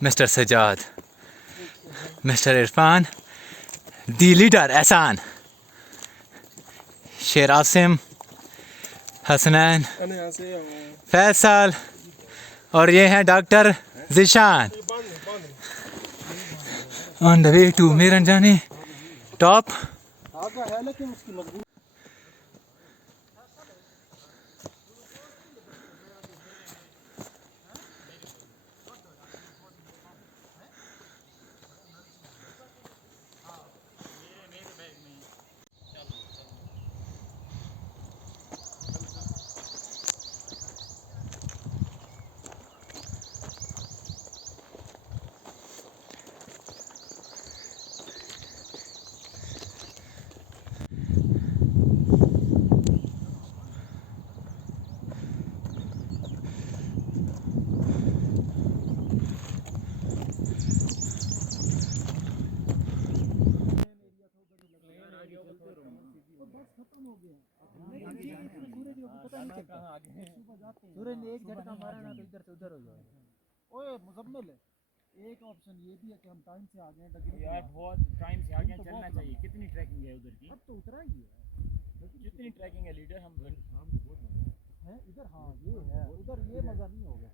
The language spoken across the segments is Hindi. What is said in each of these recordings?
Mr. Sajjad, Mr. Irfan, the leader Ehsan, Sher Asim, Hasnain, Faisal और ये हैं doctor Zeeshan on the way to Miran जाने टॉप। सूरज ने एक झटका मारा ना तो इधर से उधर हो जाएगा। ओए मुजम्मिल, एक ऑप्शन ये भी है कि हम टाइम से आ गए यार, बहुत टाइम से आ गए, चलना चाहिए। कितनी ट्रैकिंग है उधर की? अब तो उतरा ही है। कितनी ट्रैकिंग है लीडर? हम शाम को बहुत मजा है इधर। हाँ ये है, उधर ये मजा नहीं होगा।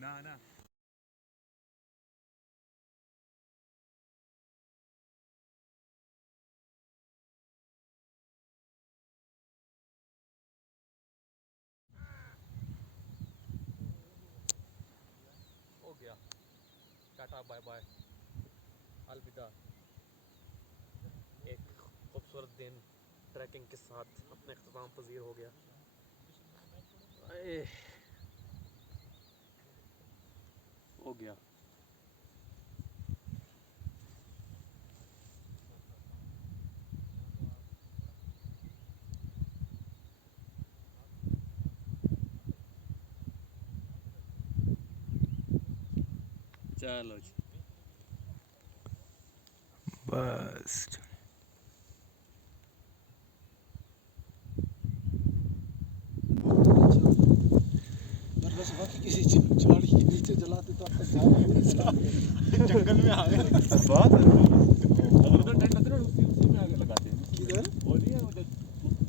ना ना हो गया, टाटा बाय बाय, अलविदा। एक खूबसूरत दिन ट्रैकिंग के साथ अपने इख्तिताम पजीर हो गया। हो गया। चलो जी बस। बाकी किसी झाड़ी के नीचे जलाते तो आपका जंगल में आ गए। बात है अगर उधर टेंट होते ना उसी में आग लगाते हैं। किधर वो नहीं है, वो जो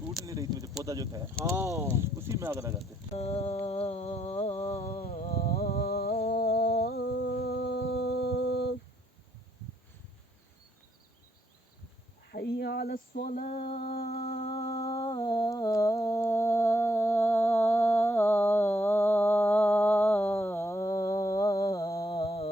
टूट नहीं रही थी, जो पौधा जो था, हाँ उसी में आग लगाते हैं। हय्य अला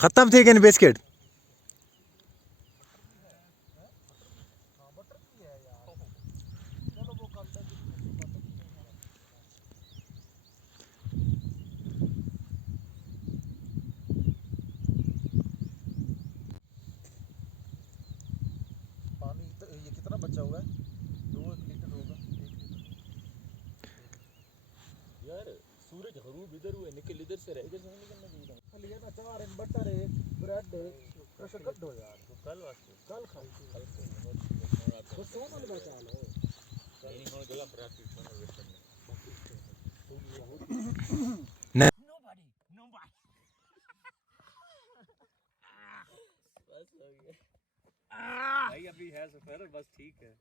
ख़त्म थे क्या बिस्किट? पानी ये कितना बचा हुआ है? 2 लीटर होगा, 1 लीटर यार। सूरज गरूब इधर हुए, निकल इधर से रहे, इधर से नहीं निकलना चाहिए था। लिए ना 4 बटर है, ब्रेड मशक्कत दो यार कल वास्ते कल खाई तो सोना लगा चाल हो नहीं हो जगह प्रैक्टिस होना वेस्ट करना Nobody. बस हो गया भाई अभी है सफर बस ठीक है